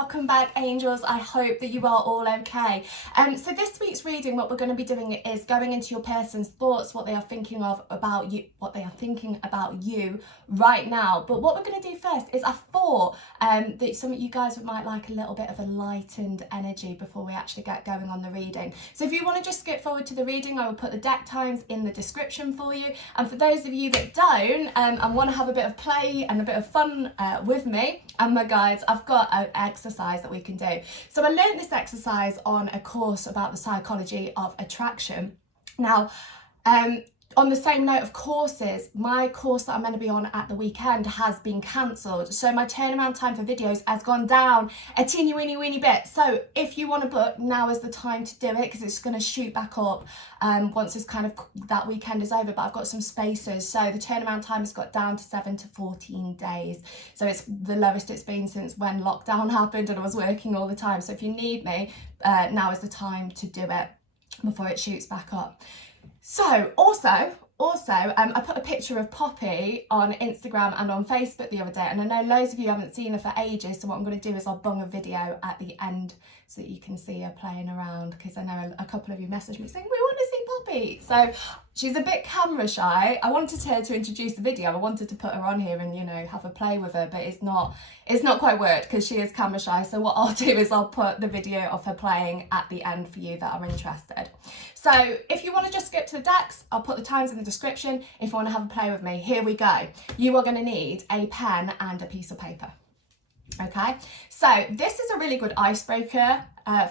welcome back, angels. I hope that you are all okay. So this week's reading, what we're going to be doing is going into your person's thoughts, what they are thinking of about you, what they are thinking about you right now. But what we're going to do first is I thought that some of you guys might like a little bit of a lightened energy before we actually get going on the reading. So if you want to just skip forward to the reading, I will put the deck times in the description for you. And for those of you that don't and want to have a bit of play and a bit of fun with me and my guides, I've got an exercise that we can do. So I learned this exercise on a course about the psychology of attraction. Now, on the same note of courses, my course that I'm meant to be on at the weekend has been cancelled. So my turnaround time for videos has gone down a teeny weeny bit. So if you want to book, now is the time to do it, because it's going to shoot back up once it's kind of that weekend is over. But I've got some spaces. So the turnaround time has got down to 7 to 14 days. So it's the lowest it's been since when lockdown happened and I was working all the time. So if you need me, now is the time to do it before it shoots back up. So also, I put a picture of Poppy on Instagram and on Facebook the other day, and I know loads of you haven't seen her for ages, so what I'm going to do is I'll bung a video at the end so that you can see her playing around, because I know a couple of you messaged me saying, we want to see Poppy. So she's a bit camera shy. I wanted her to introduce the video. I wanted to put her on here and, you know, have a play with her, but it's not quite worked because she is camera shy. So what I'll do is I'll put the video of her playing at the end for you that are interested. So if you want to just skip to the decks, I'll put the times in the description. If you want to have a play with me, here we go. You are going to need a pen and a piece of paper. Okay, so this is a really good icebreaker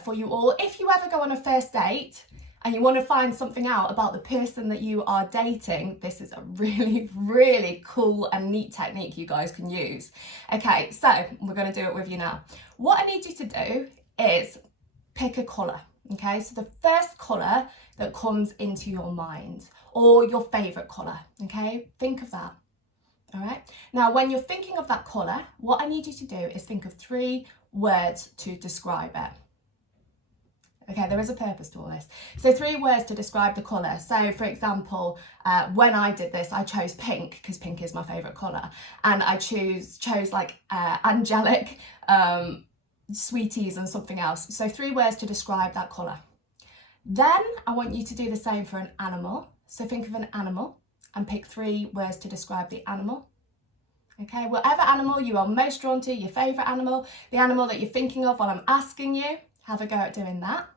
for you all. If you ever go on a first date and you want to find something out about the person that you are dating, this is a really cool and neat technique you guys can use. Okay, so we're going to do it with you now. What I need you to do is pick a colour. Okay, so the first colour that comes into your mind, or your favourite colour. Okay, think of that. All right, now when you're thinking of that colour, what I need you to do is think of 3 words to describe it. Okay, there is a purpose to all this. So 3 words to describe the colour. So for example, when I did this, I chose pink because pink is my favourite colour. And I chose like angelic, sweeties and something else. So 3 words to describe that colour. Then I want you to do the same for an animal. So think of an animal and pick 3 words to describe the animal. Okay, whatever animal you are most drawn to, your favourite animal, the animal that you're thinking of while I'm asking you, have a go at doing that.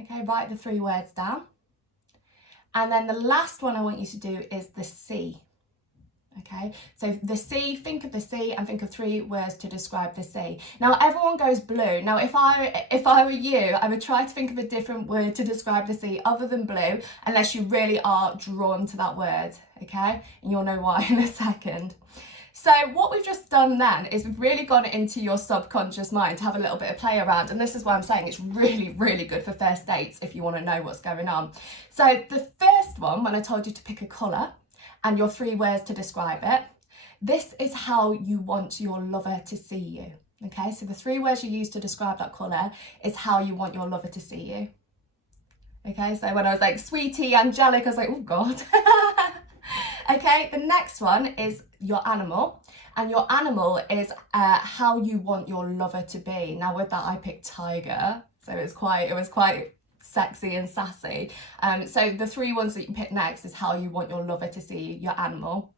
Okay, write the 3 words down. And then the last one I want you to do is the sea. Okay, so the sea, think of the sea and think of 3 words to describe the sea. Now everyone goes blue. Now if I were you, I would try to think of a different word to describe the sea other than blue, unless you really are drawn to that word, okay? And you'll know why in a second. So what we've just done then is we've really gone into your subconscious mind to have a little bit of play around. And this is why I'm saying it's really good for first dates if you want to know what's going on. So the first one, when I told you to pick a colour and your 3 words to describe it, this is how you want your lover to see you. Okay, so the 3 words you use to describe that colour is how you want your lover to see you. Okay, so when I was like sweetie, angelic, I was like, oh God. Okay, the next one is your animal, and your animal is how you want your lover to be. Now with that I picked tiger, so it was quite sexy and sassy. So the 3 ones that you pick next is how you want your lover to see your animal.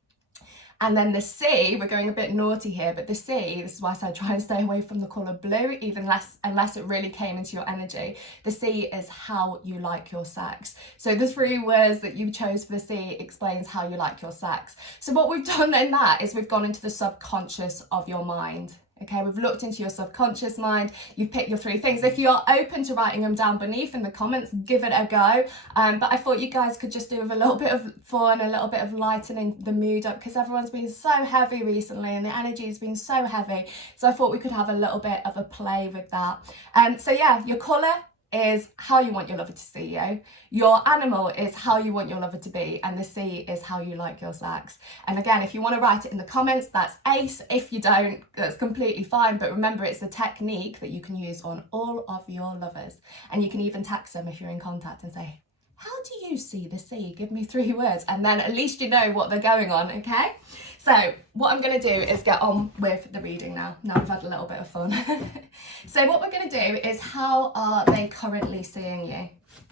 And then the sea, we're going a bit naughty here, but the sea, this is why I said try and stay away from the colour blue, unless it really came into your energy. The sea is how you like your sex. So the 3 words that you chose for the sea explains how you like your sex. So what we've done in that is we've gone into the subconscious of your mind. Okay, we've looked into your subconscious mind. You've picked your 3 things. If you're open to writing them down beneath in the comments, give it a go. But I thought you guys could just do with a little bit of fun, a little bit of lightening the mood up, because everyone's been so heavy recently and the energy has been so heavy. So I thought we could have a little bit of a play with that. So yeah, your colour is how you want your lover to see you. Your animal is how you want your lover to be, and the sea is how you like your sex. And again, if you want to write it in the comments, that's ace. If you don't, that's completely fine. But remember, it's a technique that you can use on all of your lovers. And you can even text them if you're in contact and say, how do you see the sea? Give me 3 words. And then at least you know what they're going on, okay? So what I'm going to do is get on with the reading now. Now we've had a little bit of fun. So what we're going to do is, how are they currently seeing you?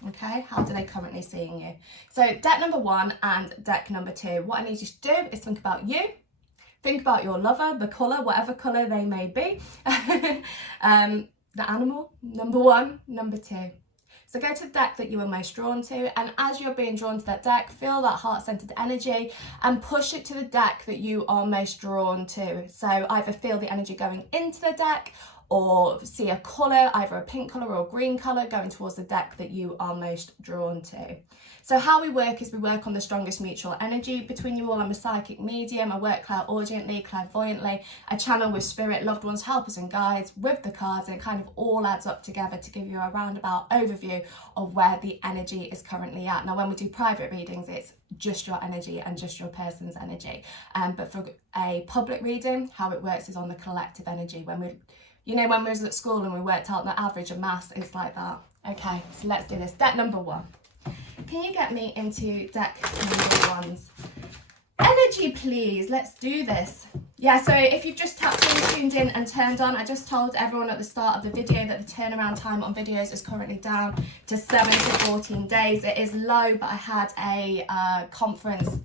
Okay, how do they currently seeing you? So deck number 1 and deck number 2. What I need you to do is think about you. Think about your lover, the colour, whatever colour they may be. The animal, number 1, number 2. So go to the deck that you are most drawn to, and as you're being drawn to that deck, feel that heart-centered energy and push it to the deck that you are most drawn to. So either feel the energy going into the deck, or see a colour, either a pink colour or a green colour, going towards the deck that you are most drawn to. So how we work is we work on the strongest mutual energy between you all. I'm a psychic medium. I work clairaudiently, clairvoyantly. I channel with spirit, loved ones, helpers and guides with the cards, and it kind of all adds up together to give you a roundabout overview of where the energy is currently at. Now, when we do private readings, it's just your energy and just your person's energy. But for a public reading, how it works is on the collective energy. When we was at school and we worked out the average of mass, it's like that. Okay, so let's do this. Deck number 1. Can you get me into deck number 1's energy, please? Let's do this. Yeah, so if you've just tapped in, tuned in and turned on, I just told everyone at the start of the video that the turnaround time on videos is currently down to 7 to 14 days. It is low, but I had a conference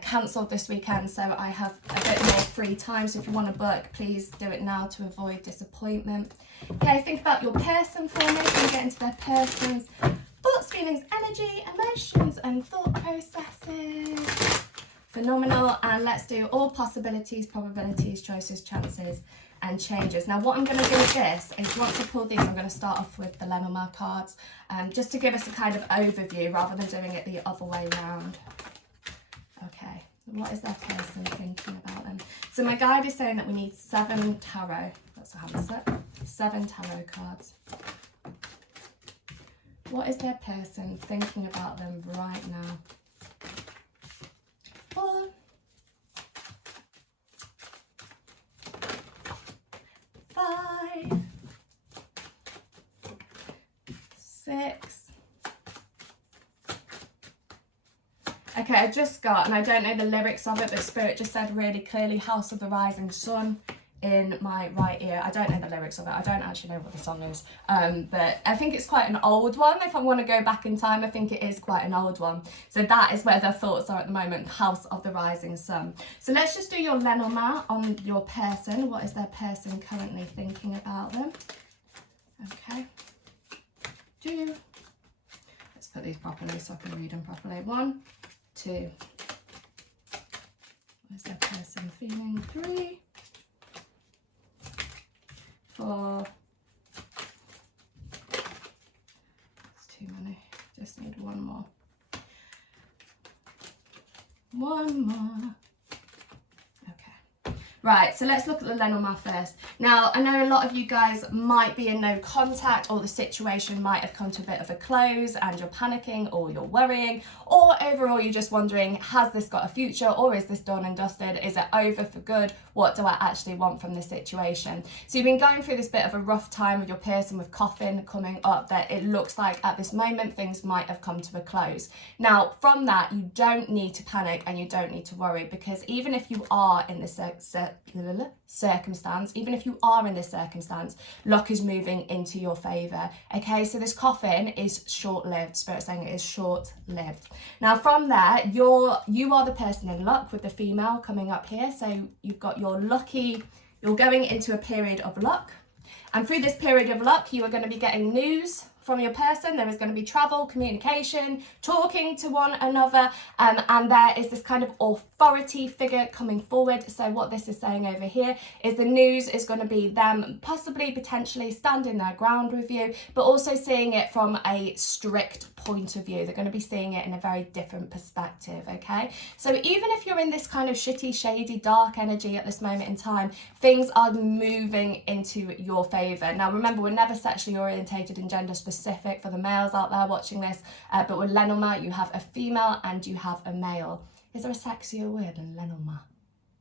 cancelled this weekend, so I have a bit more free time. So if you want to book, please do it now to avoid disappointment. Okay, think about your person for me. So we get into their person's thoughts, feelings, energy, emotions and thought processes. Phenomenal. And let's do all possibilities, probabilities, choices, chances and changes. Now what I'm going to do with this is, once I pull these, I'm going to start off with the Lenormand cards, just to give us a kind of overview rather than doing it the other way around. Okay, what is their person thinking about them? So my guide is saying that we need 7 tarot. That's a hamster. 7 tarot cards. What is their person thinking about them right now? 4. 5. 6. Okay, I just got, and I don't know the lyrics of it, but Spirit just said really clearly, House of the Rising Sun in my right ear. I don't know the lyrics of it. I don't actually know what the song is. But I think it's quite an old one. If I want to go back in time, I think it is quite an old one. So that is where their thoughts are at the moment, House of the Rising Sun. So let's just do your Lenormand on your person. What is their person currently thinking about them? Okay. Let's put these properly so I can read them properly. 1, 2. What is their person feeling? 3, 4. That's too many. Just need one more. One more. Okay. Right, so let's look at the Lenormand first. Now, I know a lot of you guys might be in no contact, or the situation might have come to a bit of a close and you're panicking or you're worrying, or overall you're just wondering, has this got a future, or is this done and dusted? Is it over for good? What do I actually want from this situation? So you've been going through this bit of a rough time with your person, with coffin coming up, that it looks like at this moment things might have come to a close. Now, from that, you don't need to panic and you don't need to worry, because even if you are in this circumstance, luck is moving into your favour. Okay, so this coffin is short-lived. Spirit saying it is short-lived. Now from there, you are the person in luck with the female coming up here. So you've got your lucky, you're going into a period of luck, and through this period of luck you are going to be getting news from your person. There is going to be travel, communication, talking to one another, and there is this kind of authority figure coming forward. So what this is saying over here is the news is going to be them possibly, potentially standing their ground with you, but also seeing it from a strict point of view. They're going to be seeing it in a very different perspective, okay? So even if you're in this kind of shitty, shady, dark energy at this moment in time, things are moving into your favour. Now remember, we're never sexually orientated and gender specific for the males out there watching this, but with Lenormand you have a female and you have a male. Is there a sexier word than Lenormand?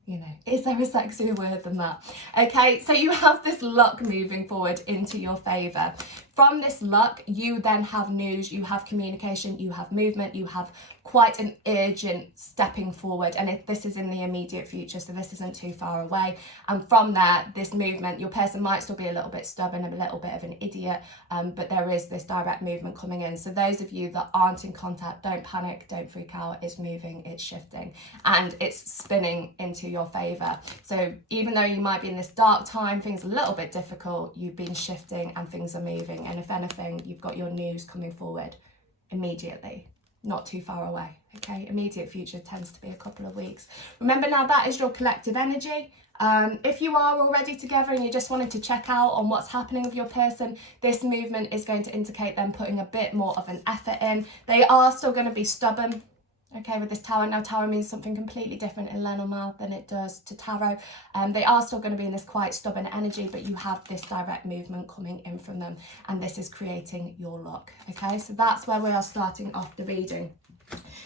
You know, is there a sexier word than that? Okay, so you have this luck moving forward into your favour. from this luck, you then have news, you have communication, you have movement, you have quite an urgent stepping forward. And this is in the immediate future, so this isn't too far away. And from there, this movement, your person might still be a little bit stubborn, a little bit of an idiot, but there is this direct movement coming in. So those of you that aren't in contact, don't panic, don't freak out. It's moving, it's shifting, and it's spinning into your favour. So even though you might be in this dark time, things are a little bit difficult, you've been shifting and things are moving. And if anything, you've got your news coming forward immediately, not too far away. Okay, immediate future tends to be a couple of weeks. Remember, now that is your collective energy. If you are already together and you just wanted to check out on what's happening with your person, this movement is going to indicate them putting a bit more of an effort in. They are still going to be stubborn. Okay, with this tower. Now, tower means something completely different in Lenormand than it does to tarot. They are still going to be in this quite stubborn energy, but you have this direct movement coming in from them, and this is creating your luck. Okay, so that's where we are starting off the reading.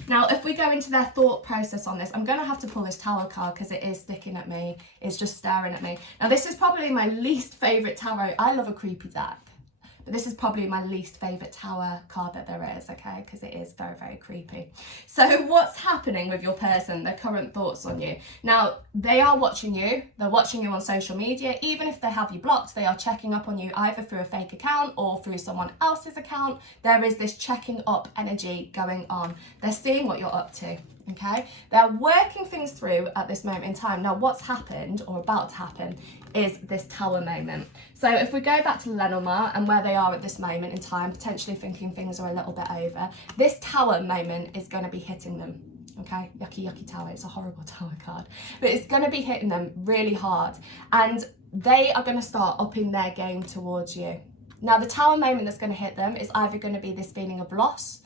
Now, if we go into their thought process on this, I'm going to have to pull this tower card because it is sticking at me. It's just staring at me. Now, this is probably my least favourite tarot. I love a creepy deck, but this is probably my least favourite tower card that there is, okay, because it is very, very creepy. So what's happening with your person, their current thoughts on you? Now, they are watching you. They're watching you on social media. Even if they have you blocked, they are checking up on you either through a fake account or through someone else's account. There is this checking up energy going on. They're seeing what you're up to. Okay, they're working things through at this moment in time. Now, what's happened or about to happen is this tower moment. So if we go back to Lenormand and where they are at this moment in time, potentially thinking things are a little bit over, this tower moment is going to be hitting them. Okay, yucky, yucky tower. It's a horrible tower card, but it's going to be hitting them really hard, and they are going to start upping their game towards you. Now, the tower moment that's going to hit them is either going to be this feeling of loss,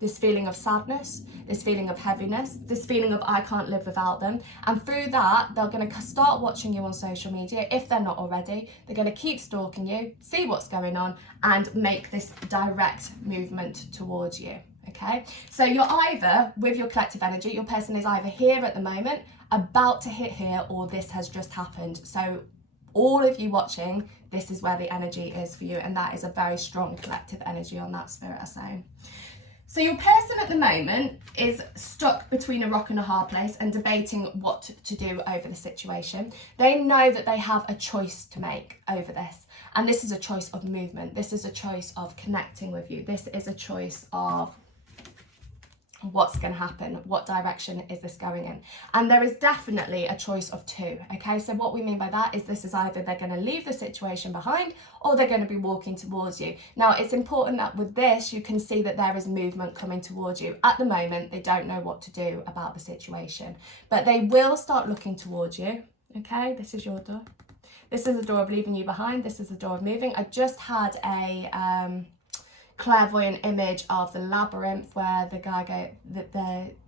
this feeling of sadness, this feeling of heaviness, this feeling of I can't live without them. And through that, they're going to start watching you on social media. If they're not already, they're going to keep stalking you, see what's going on, and make this direct movement towards you. Okay, so you're either, with your collective energy, your person is either here at the moment, about to hit here, or this has just happened. So all of you watching, this is where the energy is for you, and that is a very strong collective energy on that spirit sign. So your person at the moment is stuck between a rock and a hard place and debating what to do over the situation. They know that they have a choice to make over this. And this is a choice of movement. This is a choice of connecting with you. This is a choice of what's going to happen, what direction is this going in. And there is definitely a choice of two. Okay, so what we mean by that is this is either they're going to leave the situation behind or they're going to be walking towards you. Now, it's important that with this you can see that there is movement coming towards you. At the moment, they don't know what to do about the situation, but they will start looking towards you. Okay, this is your door. This is the door of leaving you behind. This is the door of moving. I just had a clairvoyant image of the labyrinth where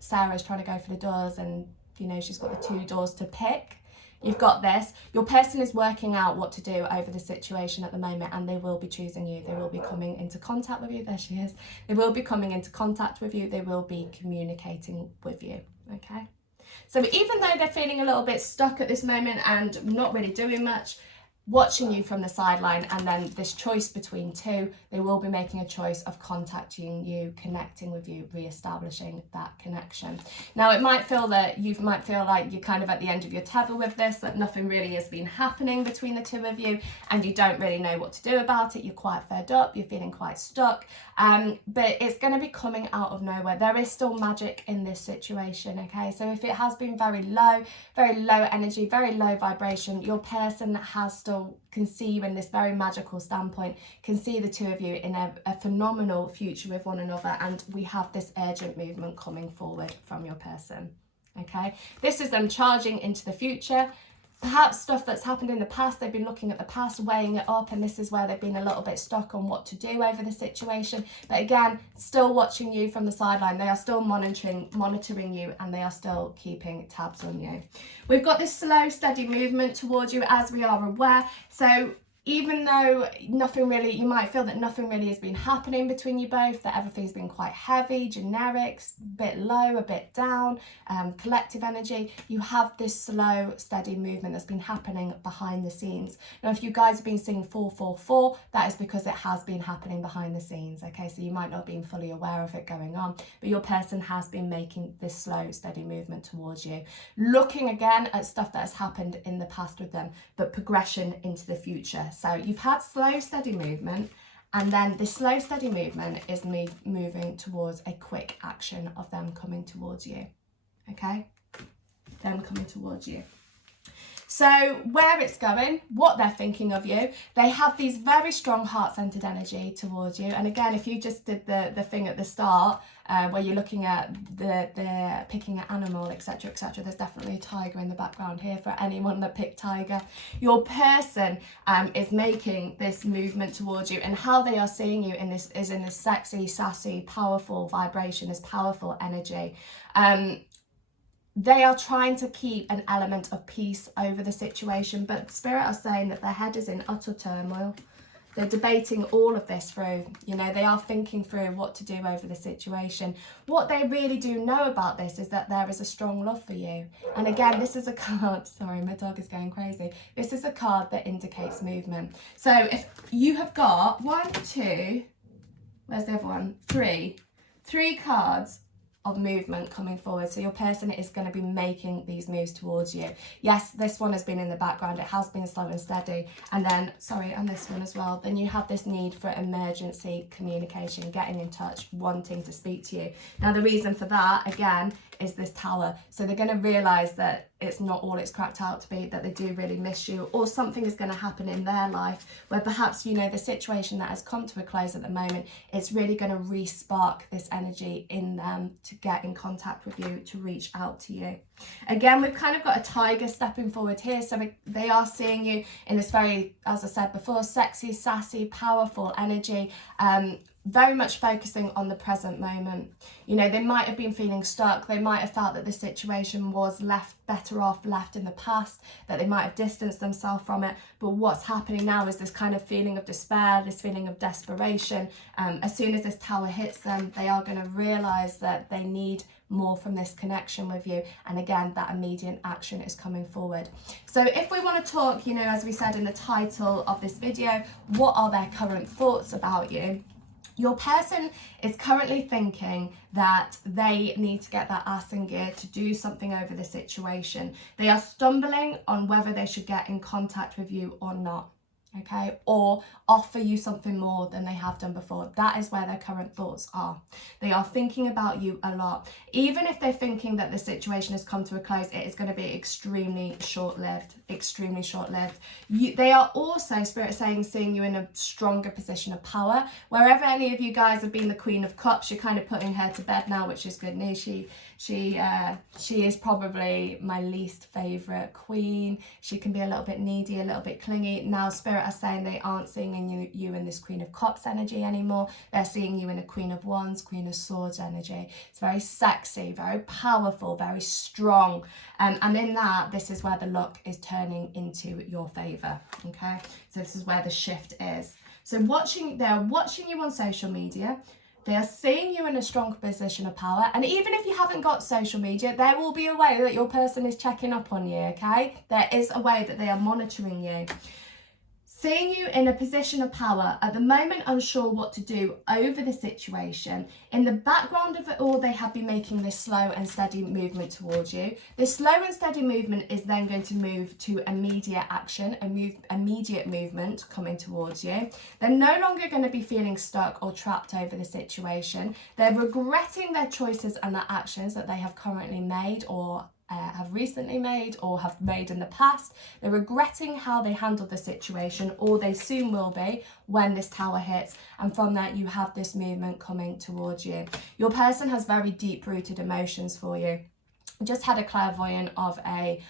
Sarah's trying to go for the doors, and you know, she's got the two doors to pick. You've got this. Your person is working out what to do over the situation at the moment, and they will be choosing you. They will be coming into contact with you. There she is. They will be coming into contact with you. They will be communicating with you. Okay, so even though they're feeling a little bit stuck at this moment and not really doing much, watching you from the sideline, and then this choice between two, they will be making a choice of contacting you, connecting with you, re-establishing that connection. Now, it might feel that you might feel like you're kind of at the end of your tether with this, that nothing really has been happening between the two of you, and you don't really know what to do about it. You're quite fed up, you're feeling quite stuck, but it's going to be coming out of nowhere. There is still magic in this situation, okay? So if it has been very low energy, very low vibration, your person has still can see you in this very magical standpoint, can see the two of you in a phenomenal future with one another, and we have this urgent movement coming forward from your person. Okay, this is them charging into the future. Perhaps stuff that's happened in the past, they've been looking at the past, weighing it up, and this is where they've been a little bit stuck on what to do over the situation. But again, still watching you from the sideline. They are still monitoring you, and they are still keeping tabs on you. We've got this slow, steady movement towards you, as we are aware. So even though nothing really, you might feel that nothing really has been happening between you both, that everything's been quite heavy, generics, a bit low, a bit down, collective energy, you have this slow, steady movement that's been happening behind the scenes. Now, if you guys have been seeing 444, that is because it has been happening behind the scenes, okay? So you might not have been fully aware of it going on, but your person has been making this slow, steady movement towards you. Looking again at stuff that has happened in the past with them, but progression into the future. So you've had slow, steady movement, and then this slow, steady movement is moving towards a quick action of them coming towards you, okay? Them coming towards you. So where it's going, what they're thinking of you, they have these very strong heart-centered energy towards you. And again, if you just did the thing at the start, where you're looking at the picking an animal, etc., etc., there's definitely a tiger in the background here for anyone that picked tiger. Your person is making this movement towards you, and how they are seeing you in this is in this sexy, sassy, powerful vibration, this powerful energy. They are trying to keep an element of peace over the situation, but Spirit are saying that their head is in utter turmoil. They're debating all of this through, you know, they are thinking through what to do over the situation. What they really do know about this is that there is a strong love for you. And again, this is a card, sorry, my dog is going crazy. This is a card that indicates movement. So if you have got 1, 2, where's the other one? 3 cards of movement coming forward. So your person is going to be making these moves towards you. Yes, this one has been in the background. It has been slow and steady. And then, sorry, and this one as well. Then you have this need for emergency communication, getting in touch, wanting to speak to you. Now, the reason for that, again, is this tower. So they're going to realise that it's not all it's cracked out to be, that they do really miss you, or something is going to happen in their life where perhaps, you know, the situation that has come to a close at the moment, it's really going to re-spark this energy in them to get in contact with you, to reach out to you. Again, we've kind of got a tiger stepping forward here. So they are seeing you in this very, as I said before, sexy, sassy, powerful energy. Very much focusing on the present moment. You know, they might have been feeling stuck. They might have felt that the situation was better off left in the past, that they might have distanced themselves from it. But what's happening now is this kind of feeling of despair, this feeling of desperation. As soon as this tower hits them, they are going to realise that they need more from this connection with you. And again, that immediate action is coming forward. So if we want to talk, you know, as we said in the title of this video, what are their current thoughts about you? Your person is currently thinking that they need to get their ass in gear to do something over the situation. They are stumbling on whether they should get in contact with you or not, okay? Or offer you something more than they have done before. That is where their current thoughts are. They are thinking about you a lot. Even if they're thinking that the situation has come to a close, it is going to be extremely short-lived, extremely short-lived. They are also, Spirit saying, seeing you in a stronger position of power. Wherever any of you guys have been the Queen of Cups, you're kind of putting her to bed now, which is good news. She is probably my least favourite queen. She can be a little bit needy, a little bit clingy. Now, Spirit are saying they aren't seeing you in this Queen of Cups energy anymore. They're seeing you in a Queen of Wands, Queen of Swords energy. It's very sexy, very powerful, very strong. And in that, this is where the luck is turning into your favour, okay? So this is where the shift is. So they're watching you on social media. They are seeing you in a strong position of power. And even if you haven't got social media, there will be a way that your person is checking up on you, okay? There is a way that they are monitoring you. Seeing you in a position of power, at the moment unsure what to do over the situation. In the background of it all, they have been making this slow and steady movement towards you. This slow and steady movement is then going to move to immediate action, immediate movement coming towards you. They're no longer going to be feeling stuck or trapped over the situation. They're regretting their choices and their actions that they have currently made or have recently made or have made in the past. They're regretting how they handled the situation, or they soon will be when this tower hits, and from that you have this movement coming towards you. Your person has very deep-rooted emotions for you. just had a clairvoyant of a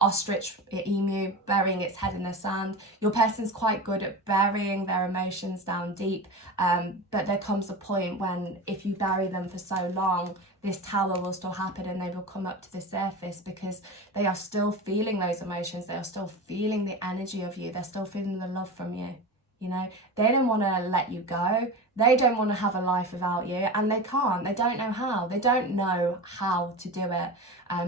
ostrich, emu, burying its head in the sand. Your person's quite good at burying their emotions down deep, but there comes a point when if you bury them for so long, this tower will still happen and they will come up to the surface because they are still feeling those emotions. They are still feeling the energy of you. They're still feeling the love from you. You know, they don't want to let you go. They don't want to have a life without you, and they can't. They don't know how. They don't know how to do it.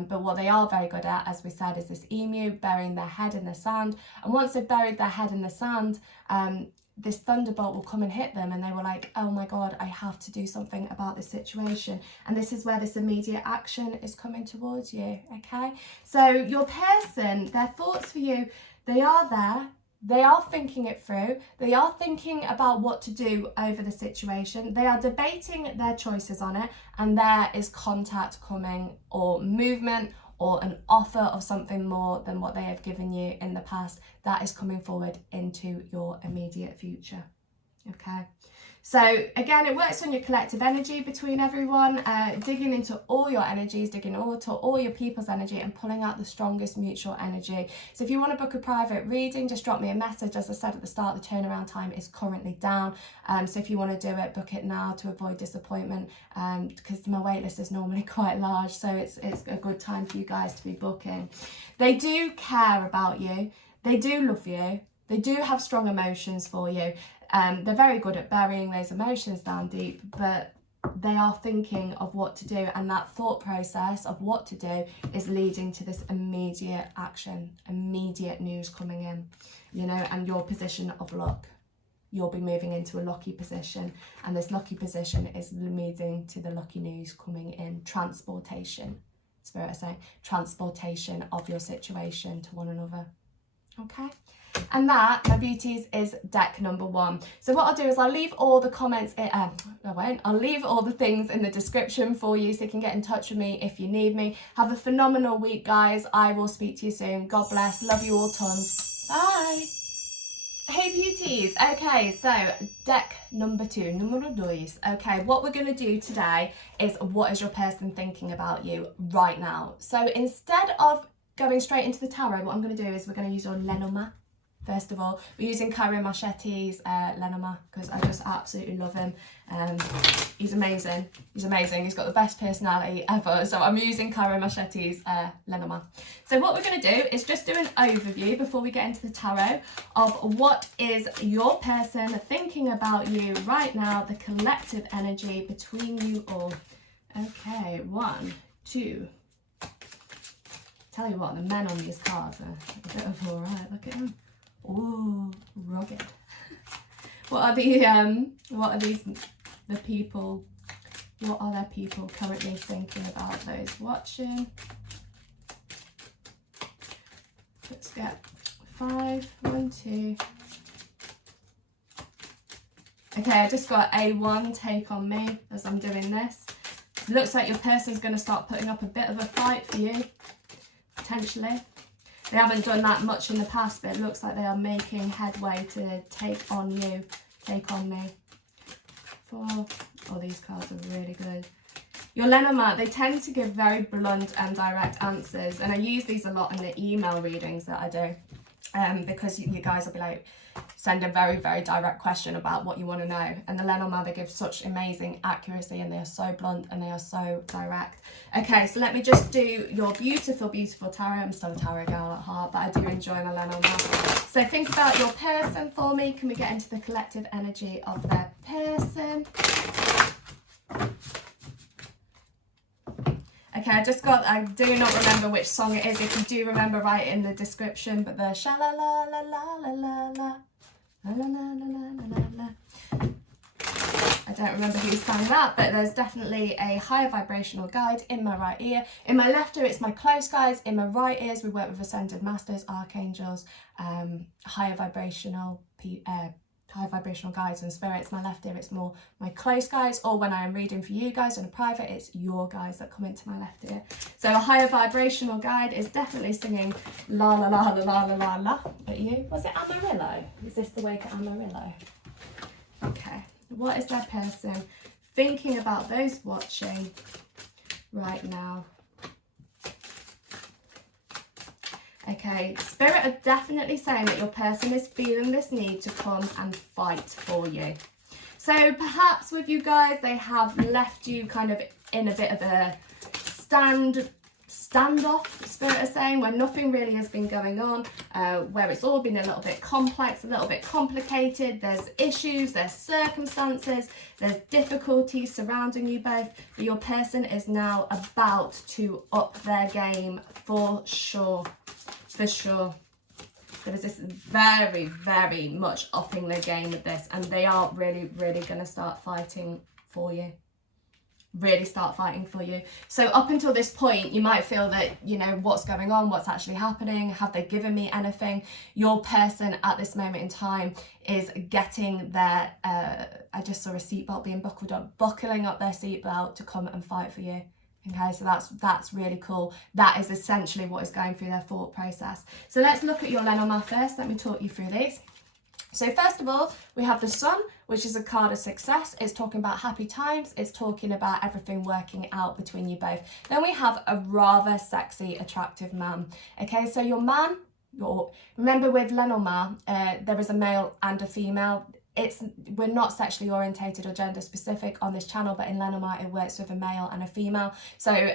But what they are very good at, as we said, is this emu burying their head in the sand. And once they've buried their head in the sand, this thunderbolt will come and hit them, and they were like, oh my God, I have to do something about this situation. And this is where this immediate action is coming towards you, okay? So your person, their thoughts for you, they are there. They are thinking it through. They are thinking about what to do over the situation. They are debating their choices on it, and there is contact coming, or movement, or an offer of something more than what they have given you in the past that is coming forward into your immediate future. Okay. So again, it works on your collective energy between everyone, digging into all your energies, digging into all your people's energy and pulling out the strongest mutual energy. So if you want to book a private reading, just drop me a message. As I said at the start, the turnaround time is currently down. So if you want to do it, book it now to avoid disappointment, because my waitlist is normally quite large. So it's a good time for you guys to be booking. They do care about you. They do love you. They do have strong emotions for you. They're very good at burying those emotions down deep, but they are thinking of what to do, and that thought process of what to do is leading to this immediate action, immediate news coming in, you know, and your position of luck. You'll be moving into a lucky position, and this lucky position is leading to the lucky news coming in. Transportation, Spirit is saying, transportation of your situation to one another. Okay. And that, my beauties, is deck number 1. So what I'll do is I'll leave all the comments, I'll leave all the things in the description for you so you can get in touch with me if you need me. Have a phenomenal week, guys. I will speak to you soon. God bless. Love you all tons. Bye. Hey beauties. Okay, so deck number 2, numero 2. Okay, what we're going to do today is what is your person thinking about you right now. So instead of going straight into the tarot, what I'm going to do is we're going to use your Lenormand. First of all, we're using Cairo Machetti's Lenormand because I just absolutely love him. He's amazing. He's amazing. He's got the best personality ever. So I'm using Cairo Machetti's Lenormand. So what we're going to do is just do an overview before we get into the tarot of what is your person thinking about you right now, the collective energy between you all. Okay, 1, 2. Tell you what, the men on these cards are a bit of all right. Look at them. Ooh, rugged. What are the people, what are their people currently thinking about those watching? Let's get 5, 1, 2. Okay, I just got A1, take on me as I'm doing this. Looks like your person's going to start putting up a bit of a fight for you, potentially. They haven't done that much in the past, but it looks like they are making headway to take on you, take on me. 4. Oh, these cards are really good. Your Lenormand, they tend to give very blunt and direct answers, and I use these a lot in the email readings that I do, because you guys will be like, send a very, very direct question about what you want to know. And the Lenormand, they give such amazing accuracy, and they are so blunt and they are so direct. Okay, so let me just do your beautiful, beautiful tarot. I'm still a tarot girl at heart, but I do enjoy my Lenormand. So think about your person for me. Can we get into the collective energy of their person? Okay, I do not remember which song it is. If you do remember, write it in the description. But the sha-la-la-la-la-la-la-la. La, la, la, la, la, la, la. I don't remember who sang that, but there's definitely a higher vibrational guide in my right ear. In my left ear, it's my close guides. In my right ears, we work with ascended masters, archangels, higher vibrational guides and spirits. My left ear, it's more my close guides, or when I am reading for you guys in a private, it's your guides that come into my left ear. So a higher vibrational guide is definitely singing la la la la la la la la at you. Was it Amarillo? Is this the wake at Amarillo? Okay, what is their person thinking about those watching right now? Okay, Spirit are definitely saying that your person is feeling this need to come and fight for you. So perhaps with you guys, they have left you kind of in a bit of a standoff, Spirit is saying, where nothing really has been going on, where it's all been a little bit complex, a little bit complicated. There's issues, there's circumstances, there's difficulties surrounding you both, but your person is now about to up their game for sure, for sure. There is this very, very much upping their game with this, and they are really, really going to start fighting for you. Really start fighting for you. So up until this point, you might feel that, you know, what's going on, what's actually happening, have they given me anything? Your person at this moment in time is getting their, I just saw a seatbelt being buckled up, buckling up their seatbelt to come and fight for you. Okay, so that's really cool. That is essentially what is going through their thought process. So let's look at your Lenormand first. Let me talk you through these. So first of all, we have the Sun, which is a card of success. It's talking about happy times. It's talking about everything working out between you both. Then we have a rather sexy, attractive man. Okay, so your man, remember with Lenormand, there is a male and a female. We're not sexually orientated or gender specific on this channel, but in Lenormand it works with a male and a female. So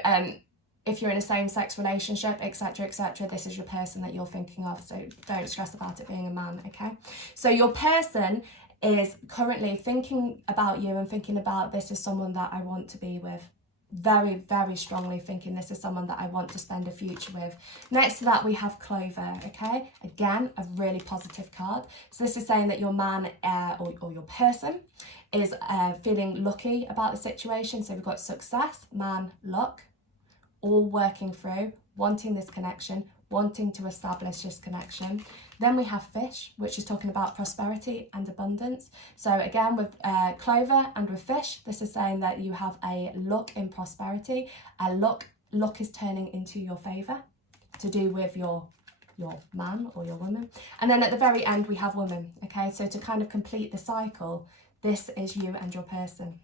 if you're in a same-sex relationship, etc., this is your person that you're thinking of. So don't stress about it being a man, okay? So your person is currently thinking about you and thinking about, this is someone that I want to be with. Very, very strongly thinking this is someone that I want to spend a future with. Next to that, we have Clover, okay? Again, a really positive card. So this is saying that your man or your person is feeling lucky about the situation. So we've got success, man, luck, all working through, wanting this connection, wanting to establish this connection. Then we have Fish, which is talking about prosperity and abundance. So again, with Clover and with Fish, this is saying that you have a luck in prosperity. A luck is turning into your favour to do with your man or your woman. And then at the very end, we have Woman, okay? So to kind of complete the cycle, this is you and your person.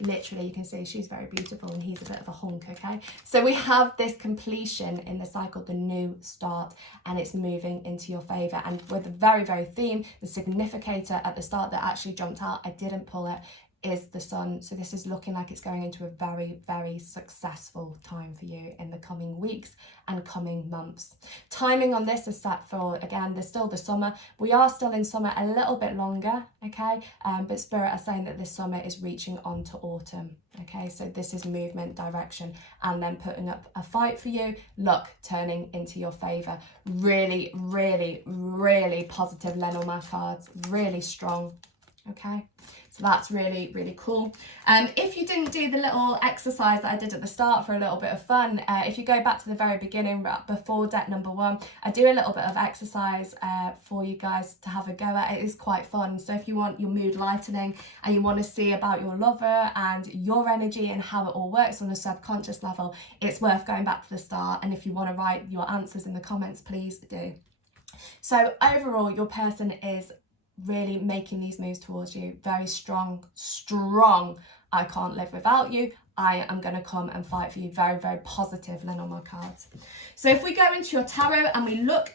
Literally, you can see she's very beautiful and he's a bit of a hunk, okay? So we have this completion in the cycle, the new start, and it's moving into your favour. And with the very, very theme, the significator at the start that actually jumped out, I didn't pull it, is the Sun. So this is looking like it's going into a very, very successful time for you in the coming weeks and coming months. Timing on this is set for, again, there's still the summer. We are still in summer a little bit longer, okay? But Spirit are saying that this summer is reaching on to autumn, okay? So this is movement, direction, and then putting up a fight for you, luck turning into your favour. Really, really, really positive Lenormand cards, really strong, okay? So that's really, really cool. If you didn't do the little exercise that I did at the start for a little bit of fun, if you go back to the very beginning, before deck number 1, I do a little bit of exercise for you guys to have a go at. It is quite fun. So if you want your mood lightening and you want to see about your lover and your energy and how it all works on a subconscious level, it's worth going back to the start. And if you want to write your answers in the comments, please do. So overall, your person is really making these moves towards you. Very strong, I can't live without you. I am going to come and fight for you. Very, very positive Lenormand cards. So if we go into your tarot and we look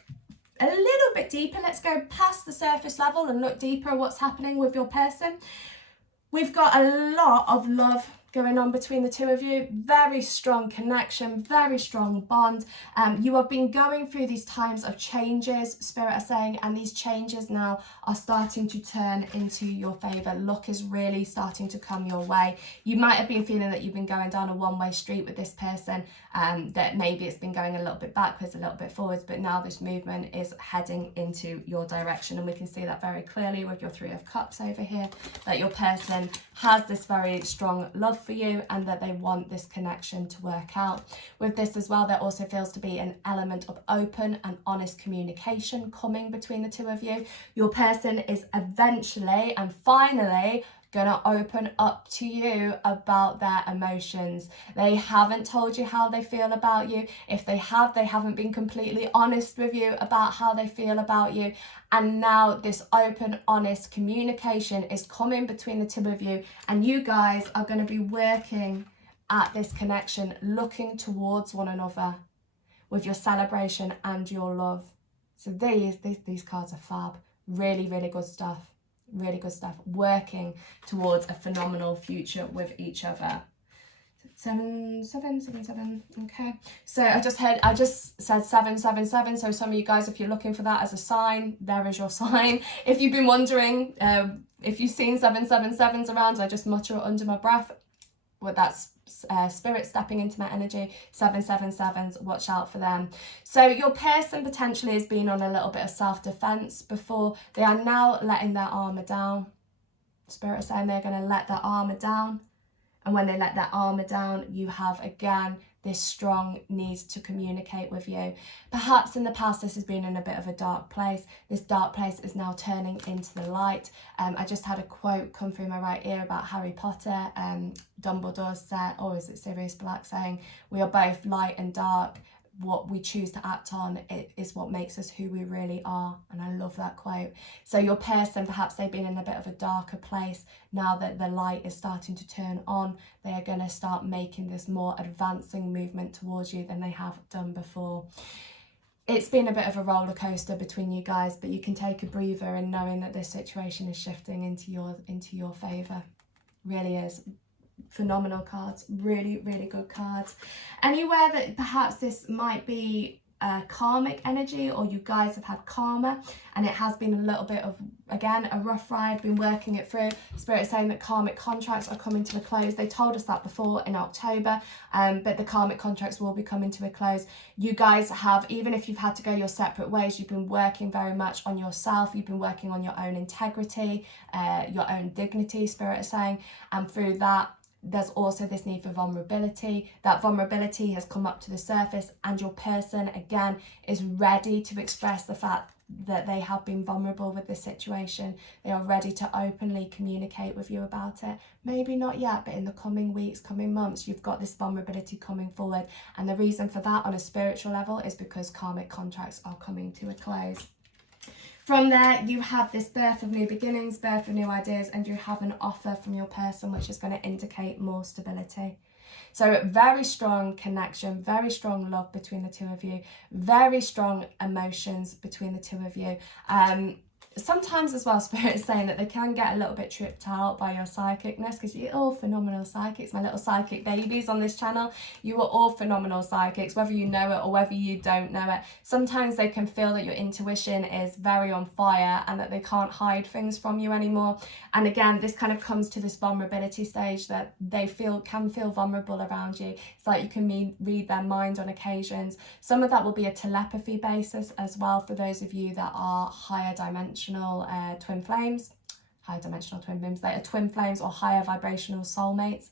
a little bit deeper, let's go past the surface level and look deeper at what's happening with your person. We've got a lot of love going on between the two of you. Very strong connection, very strong bond. You have been going through these times of changes, Spirit are saying, and these changes now are starting to turn into your favour. Luck is really starting to come your way. You might have been feeling that you've been going down a one-way street with this person, that maybe it's been going a little bit backwards, a little bit forwards, but now this movement is heading into your direction. And we can see that very clearly with your 3 of Cups over here, that your person has this very strong love for you and that they want this connection to work out. With this as well, there also feels to be an element of open and honest communication coming between the two of you. Your person is eventually and finally gonna open up to you about their emotions. They haven't told you how they feel about you. If they have, they haven't been completely honest with you about how they feel about you. And now this open, honest communication is coming between the two of you, and you guys are going to be working at this connection, looking towards one another with your celebration and your love. So these cards are fab. Really, really good stuff. Really good stuff. Working towards a phenomenal future with each other. 7, 7, 7, 7. Okay. So I just said 7, 7, 7. So some of you guys, if you're looking for that as a sign, there is your sign. If you've been wondering, if you've seen 7, 7, 7s around, I just mutter it under my breath. Well, that's spirit stepping into my energy. 7, 7, 7s, watch out for them. So your person potentially has been on a little bit of self-defense before. They are now letting their armor down. Spirit is saying they're going to let their armor down. And when they let their armor down, you have, again, this strong need to communicate with you. Perhaps in the past, this has been in a bit of a dark place. This dark place is now turning into the light. I just had a quote come through my right ear about Harry Potter. Dumbledore said, or is it Sirius Black, saying, we are both light and dark. What we choose to act on is what makes us who we really are. And I love that quote. So your person, perhaps they've been in a bit of a darker place. Now that the light is starting to turn on, they are going to start making this more advancing movement towards you than they have done before. It's been a bit of a roller coaster between you guys, but you can take a breather in knowing that this situation is shifting into your favour. Really is. Phenomenal cards, really, really good cards. Anywhere that perhaps this might be karmic energy, or you guys have had karma and it has been a little bit of, again, a rough ride, been working it through. Spirit is saying that karmic contracts are coming to a close. They told us that before in October, but the karmic contracts will be coming to a close. You guys have, even if you've had to go your separate ways, you've been working very much on yourself. You've been working on your own integrity, your own dignity, Spirit is saying, and through that, there's also this need for vulnerability. That vulnerability has come up to the surface, and your person, again, is ready to express the fact that they have been vulnerable with this situation. They are ready to openly communicate with you about it. Maybe not yet, but in the coming weeks, coming months, you've got this vulnerability coming forward. And the reason for that on a spiritual level is because karmic contracts are coming to a close. From there, you have this birth of new beginnings, birth of new ideas, and you have an offer from your person, which is going to indicate more stability. So very strong connection, very strong love between the two of you, very strong emotions between the two of you. Sometimes as well, Spirit is saying that they can get a little bit tripped out by your psychicness, because you're all phenomenal psychics, my little psychic babies on this channel. You are all phenomenal psychics, whether you know it or whether you don't know it. Sometimes they can feel that your intuition is very on fire and that they can't hide things from you anymore. And again, this kind of comes to this vulnerability stage that they can feel vulnerable around you. It's like you can read their mind on occasions. Some of that will be a telepathy basis as well for those of you that are higher dimensional twin flames. Higher dimensional twin flames, they are twin flames or higher vibrational soulmates.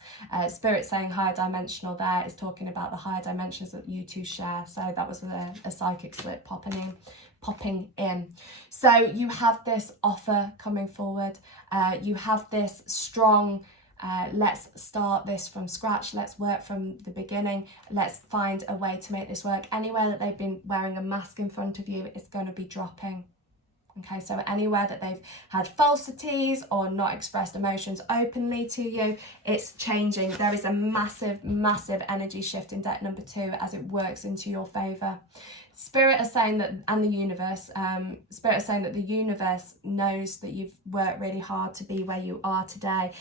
Spirit saying higher dimensional there is talking about the higher dimensions that you two share. So that was a psychic slip popping in. So you have this offer coming forward. You have this strong let's start this from scratch, let's work from the beginning, let's find a way to make this work. Anywhere that they've been wearing a mask in front of you, it's going to be dropping. Okay, so anywhere that they've had falsities or not expressed emotions openly to you, it's changing. There is a massive, massive energy shift in deck number 2 as it works into your favour. Spirit is saying that, and the universe, Spirit is saying that the universe knows that you've worked really hard to be where you are today.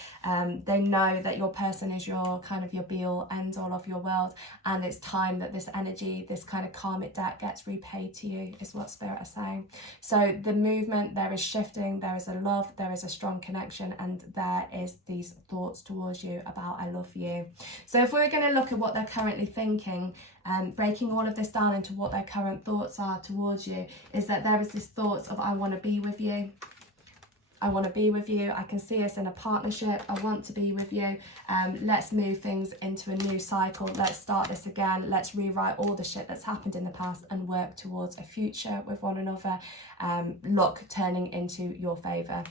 They know that your person is your kind of your be all end all of your world, and it's time that this energy, this kind of karmic debt gets repaid to you, is what Spirit is saying. So the movement, there is shifting, there is a love, there is a strong connection, and there is these thoughts towards you about I love you. So if we're going to look at what they're currently thinking, breaking all of this down into what their current thoughts are towards you, is that there is this thoughts of I want to be with you. I want to be with you. I can see us in a partnership. I want to be with you. Let's move things into a new cycle. Let's start this again. Let's rewrite all the shit that's happened in the past and work towards a future with one another. Luck turning into your favour.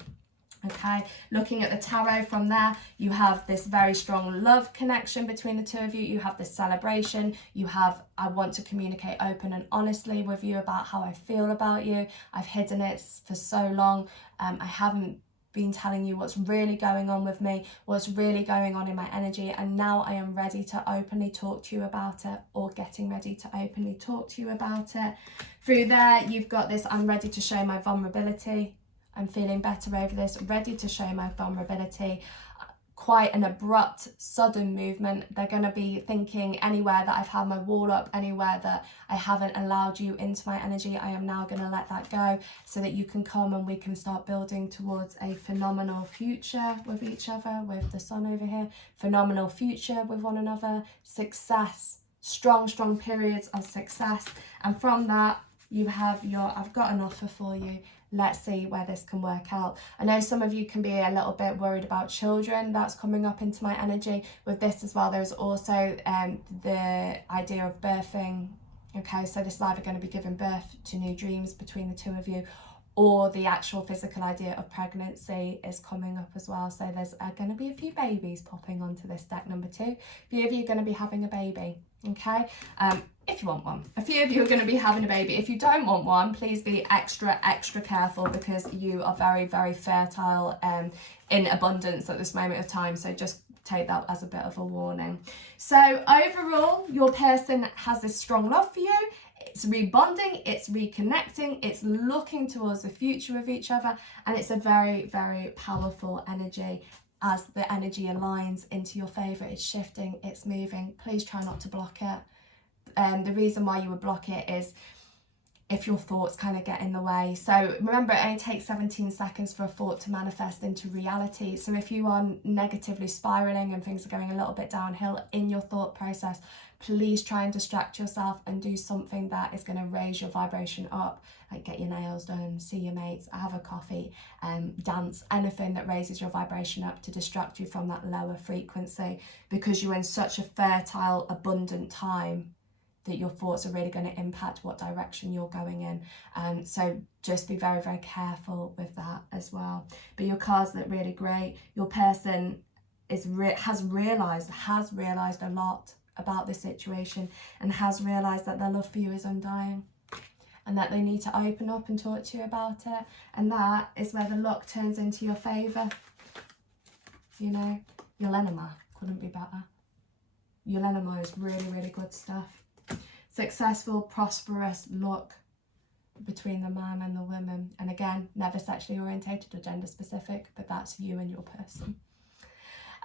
Okay, looking at the tarot from there, you have this very strong love connection between the two of you. You have this celebration. You have, I want to communicate open and honestly with you about how I feel about you. I've hidden it for so long. I haven't been telling you what's really going on with me, what's really going on in my energy, and now I am ready to openly talk to you about it, or getting ready to openly talk to you about it. Through there, you've got this, I'm ready to show my vulnerability. I'm feeling better over this, ready to show my vulnerability. Quite an abrupt, sudden movement. They're going to be thinking, anywhere that I've had my wall up, anywhere that I haven't allowed you into my energy, I am now going to let that go, so that you can come and we can start building towards a phenomenal future with each other, with the sun over here, phenomenal future with one another, success, strong periods of success. And from that, you have your, I've got an offer for you. Let's see where this can work out. I know some of you can be a little bit worried about children. That's coming up into my energy. With this as well, there's also the idea of birthing. Okay, so this is either going to be giving birth to new dreams between the two of you, or the actual physical idea of pregnancy is coming up as well. So there's going to be a few babies popping onto this deck number 2. A few of you are going to be having a baby, okay? If you want one. A few of you are going to be having a baby. If you don't want one, please be extra careful, because you are very fertile in abundance at this moment of time. So just take that as a bit of a warning. So overall, your person has this strong love for you. It's rebonding, it's reconnecting, it's looking towards the future of each other, and it's a very powerful energy. As the energy aligns into your favour, it's shifting, it's moving. Please try not to block it. The reason why you would block it is if your thoughts kind of get in the way. So remember, it only takes 17 seconds for a thought to manifest into reality. So if you are negatively spiraling and things are going a little bit downhill in your thought process, please try and distract yourself and do something that is going to raise your vibration up, like get your nails done, see your mates, have a coffee, dance, anything that raises your vibration up to distract you from that lower frequency, because you're in such a fertile, abundant time that your thoughts are really going to impact what direction you're going in. So just be very careful with that as well. But your cards look really great. Your person has realised a lot about this situation, and has realised that their love for you is undying, and that they need to open up and talk to you about it. And that is where the luck turns into your favour. You know, your Lenema couldn't be better. Your Lenema is really good stuff. Successful, prosperous luck between the man and the woman. And again, never sexually orientated or gender specific, but that's you and your person.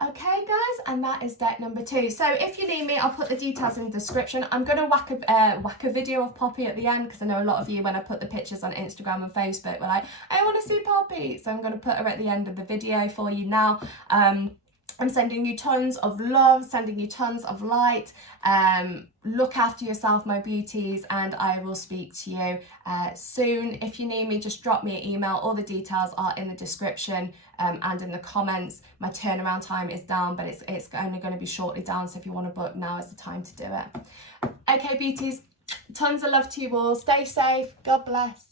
Okay guys, and that is deck number 2. So if you need me, I'll put the details in the description. I'm going to whack a video of Poppy at the end, because I know a lot of you, when I put the pictures on Instagram and Facebook, were like, I want to see Poppy. So I'm going to put her at the end of the video for you now. I'm sending you tons of love, sending you tons of light. Look after yourself, my beauties, and I will speak to you soon. If you need me, just drop me an email. All the details are in the description and in the comments. My turnaround time is down, but it's only going to be shortly down, so if you want to book, now is the time to do it. Okay, beauties, tons of love to you all. Stay safe. God bless.